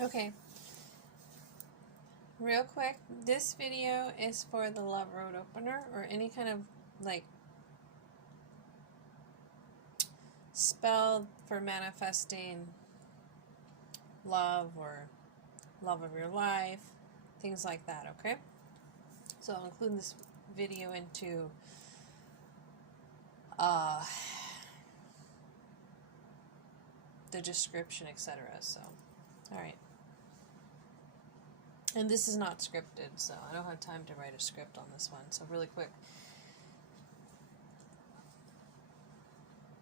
Okay, real quick, this video is for the love road opener or any kind of like spell for manifesting love or love of your life, things like that, okay? So I'll include this video into the description, etc. So, alright. And this is not scripted, so I don't have time to write a script on this one. So really quick.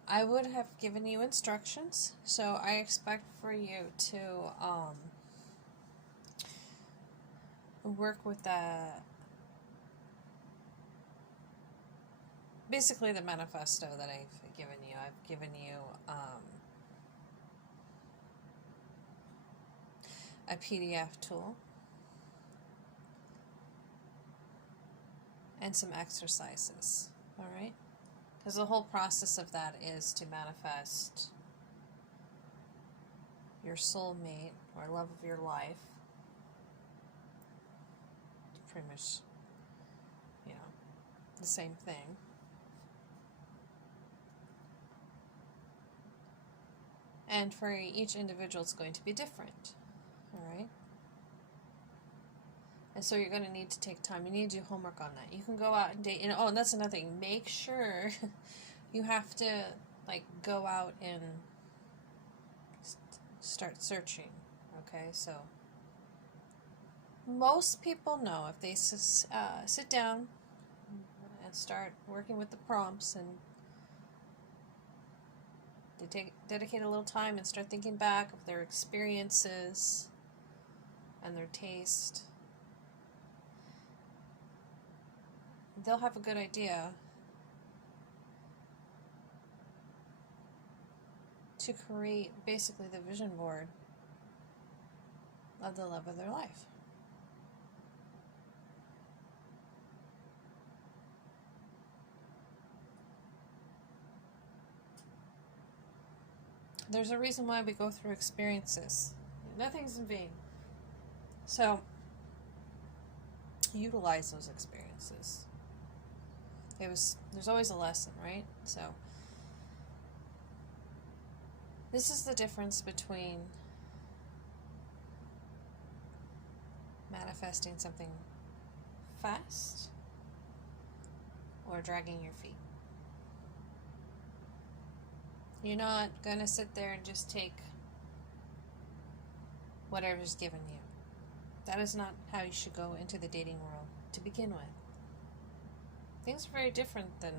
I would have given you instructions, so I expect for you to work with basically the manifesto that I've given you. I've given you a PDF tool and some exercises, all right? Because the whole process of that is to manifest your soulmate or love of your life. Pretty much, the same thing. And for each individual, it's going to be different, all right? And so you're going to need to take time. You need to do homework on that. You can go out and date. Oh, and that's another thing. Make sure you have to, go out and start searching, okay? So most people know if they sit down and start working with the prompts and they dedicate a little time and start thinking back of their experiences and their taste, they'll have a good idea to create basically the vision board of the love of their life. There's a reason why we go through experiences. Nothing's in vain. So, utilize those experiences. There's always a lesson, right? So, this is the difference between manifesting something fast or dragging your feet. You're not going to sit there and just take whatever's given you. That is not how you should go into the dating world to begin with. Things are very different than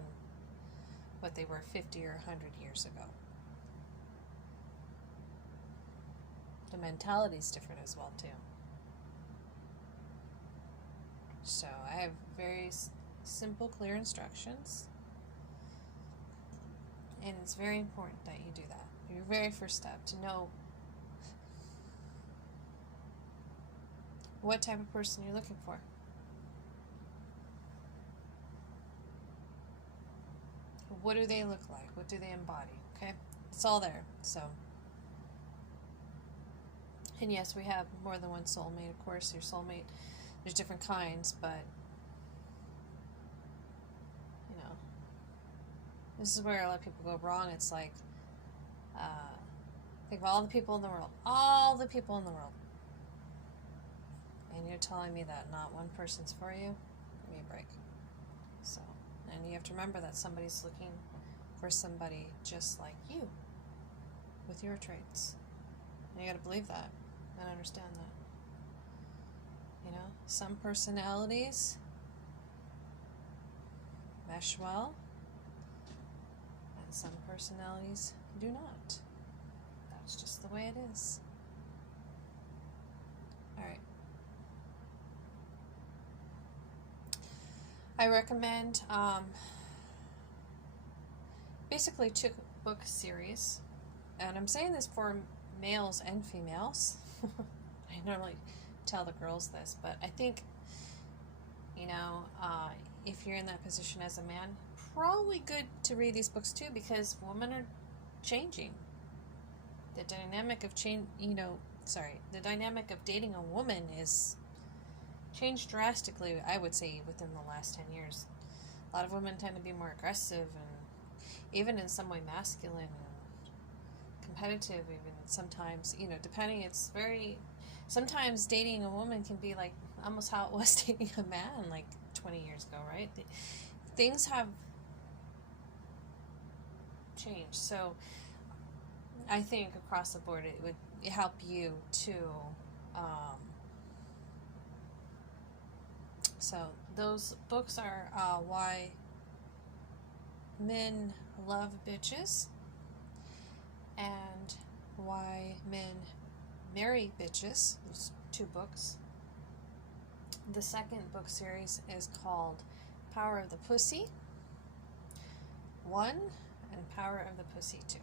what they were 50 or 100 years ago. The mentality is different as well, too. So I have very simple, clear instructions. And it's very important that you do that. Your very first step, to know what type of person you're looking for. What do they look like? What do they embody? Okay? It's all there. So, and yes, we have more than one soulmate. Of course, your soulmate, there's different kinds, but this is where a lot of people go wrong. It's like, think of all the people in the world. All the people in the world. And you're telling me that not one person's for you? Give me a break. So, and you have to remember that somebody's looking for somebody just like you, with your traits. And you gotta believe that and understand that. Some personalities mesh well, and some personalities do not. That's just the way it is. Alright. I recommend basically 2 book series, and I'm saying this for males and females. I normally tell the girls this, but I think, if you're in that position as a man, probably good to read these books too, because women are changing. The dynamic of change, the dynamic of dating a woman is changed drastically, I would say, within the last 10 years. A lot of women tend to be more aggressive and even in some way masculine and competitive, even sometimes, depending, it's very, sometimes dating a woman can be like almost how it was dating a man like 20 years ago, right? Things have changed. So I think across the board it would help you to so those books are Why Men Love Bitches and Why Men Marry Bitches. There's 2 books. The second book series is called Power of the Pussy 1 and Power of the Pussy 2.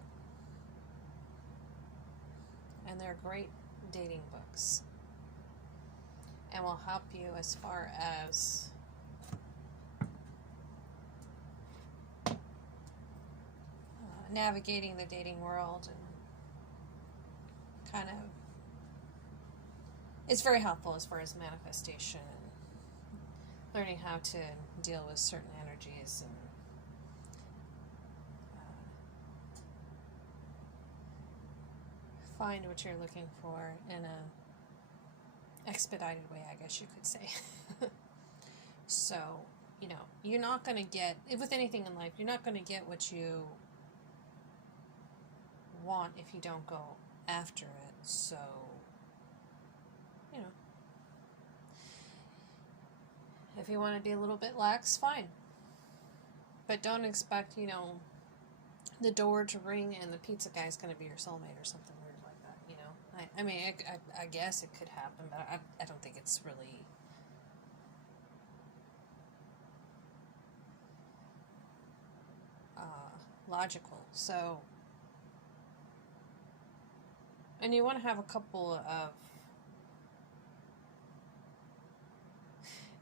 And they're great dating books and will help you as far as navigating the dating world, and kind of, it's very helpful as far as manifestation and learning how to deal with certain energies and find what you're looking for in a expedited way, I guess you could say. So, you're not going to get, with anything in life, you're not going to get what you want if you don't go after it. So, if you want to be a little bit lax, fine. But don't expect, the door to ring and the pizza guy's going to be your soulmate or something weird like that, I mean, I guess it could happen, but I don't think it's really logical. So, and you want to have a couple of,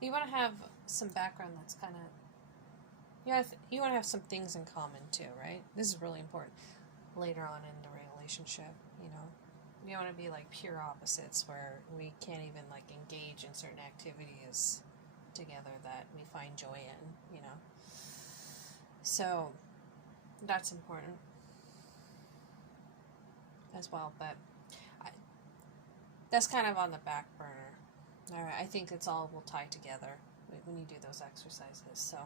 you want to have some background that's kind of, you want to have some things in common too, right? This is really important later on in the relationship, You don't want to be like pure opposites where we can't even like engage in certain activities together that we find joy in, So that's important as well, but that's kind of on the back burner. All right, I think it's all will tie together when you do those exercises. So,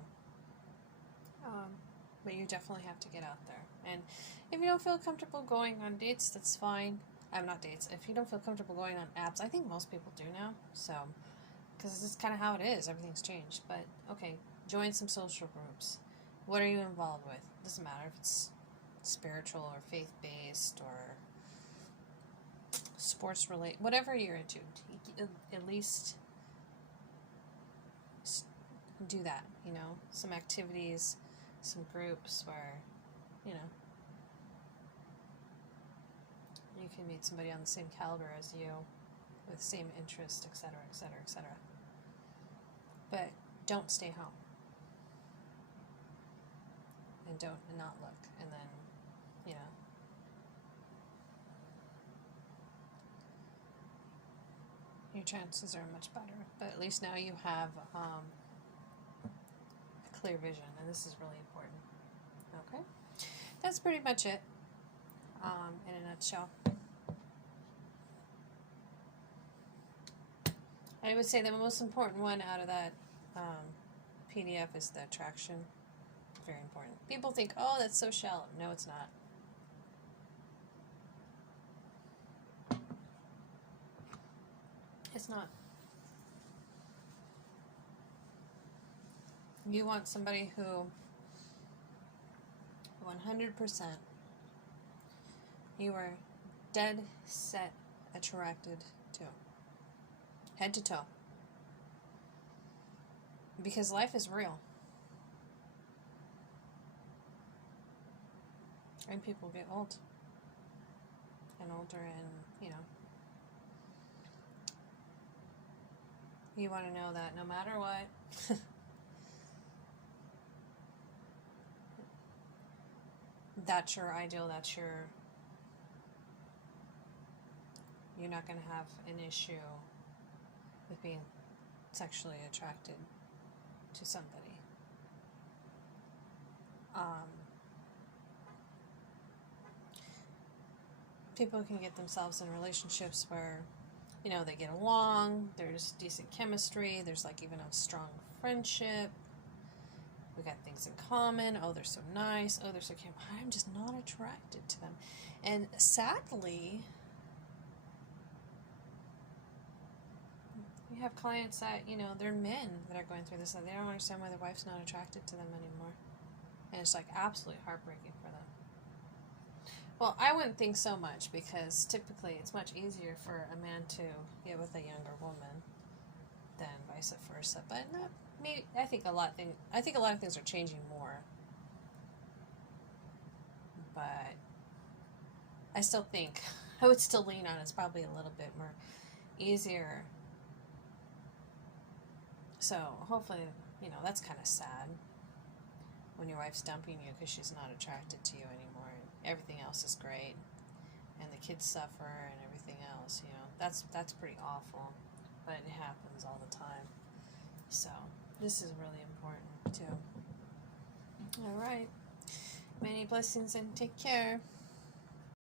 but you definitely have to get out there. And if you don't feel comfortable going on dates, that's fine. Not dates. If you don't feel comfortable going on apps, I think most people do now. So, because it's kind of how it is. Everything's changed. But okay, join some social groups. What are you involved with? Doesn't matter if it's spiritual or faith-based or sports related, whatever you're into. At least do that. Some activities, some groups where, you can meet somebody on the same caliber as you, with same interest, etc., etc., etc. But don't stay home. And don't not look. And then, your chances are much better. But at least now you have a clear vision. And this is really important. Okay? That's pretty much it in a nutshell. I would say the most important one out of that PDF is the attraction. Very important. People think, oh, that's so shallow. No, it's not. It's not. You want somebody who 100% you are dead set attracted to. Head to toe. Because life is real. And people get old. And older, and, you want to know that no matter what, that's your ideal, that's your you're not going to have an issue with being sexually attracted to somebody. People can get themselves in relationships where, you know, they get along, there's decent chemistry, there's like even a strong friendship, we got things in common, oh, they're so nice, oh, they're so cute, I'm just not attracted to them. And sadly, you have clients that, you know, they're men that are going through this, and they don't understand why their wife's not attracted to them anymore. And it's like absolutely heartbreaking for them. Well, I wouldn't think so much, because typically it's much easier for a man to get with a younger woman than vice versa. But not, maybe, I think a lot of things are changing more. But I still think I would still lean on it's probably a little bit more easier. So hopefully, you know, that's kind of sad when your wife's dumping you because she's not attracted to you anymore, and everything else is great, and the kids suffer and everything else. You know, that's pretty awful, but it happens all the time. So this is really important too. All right, many blessings and take care.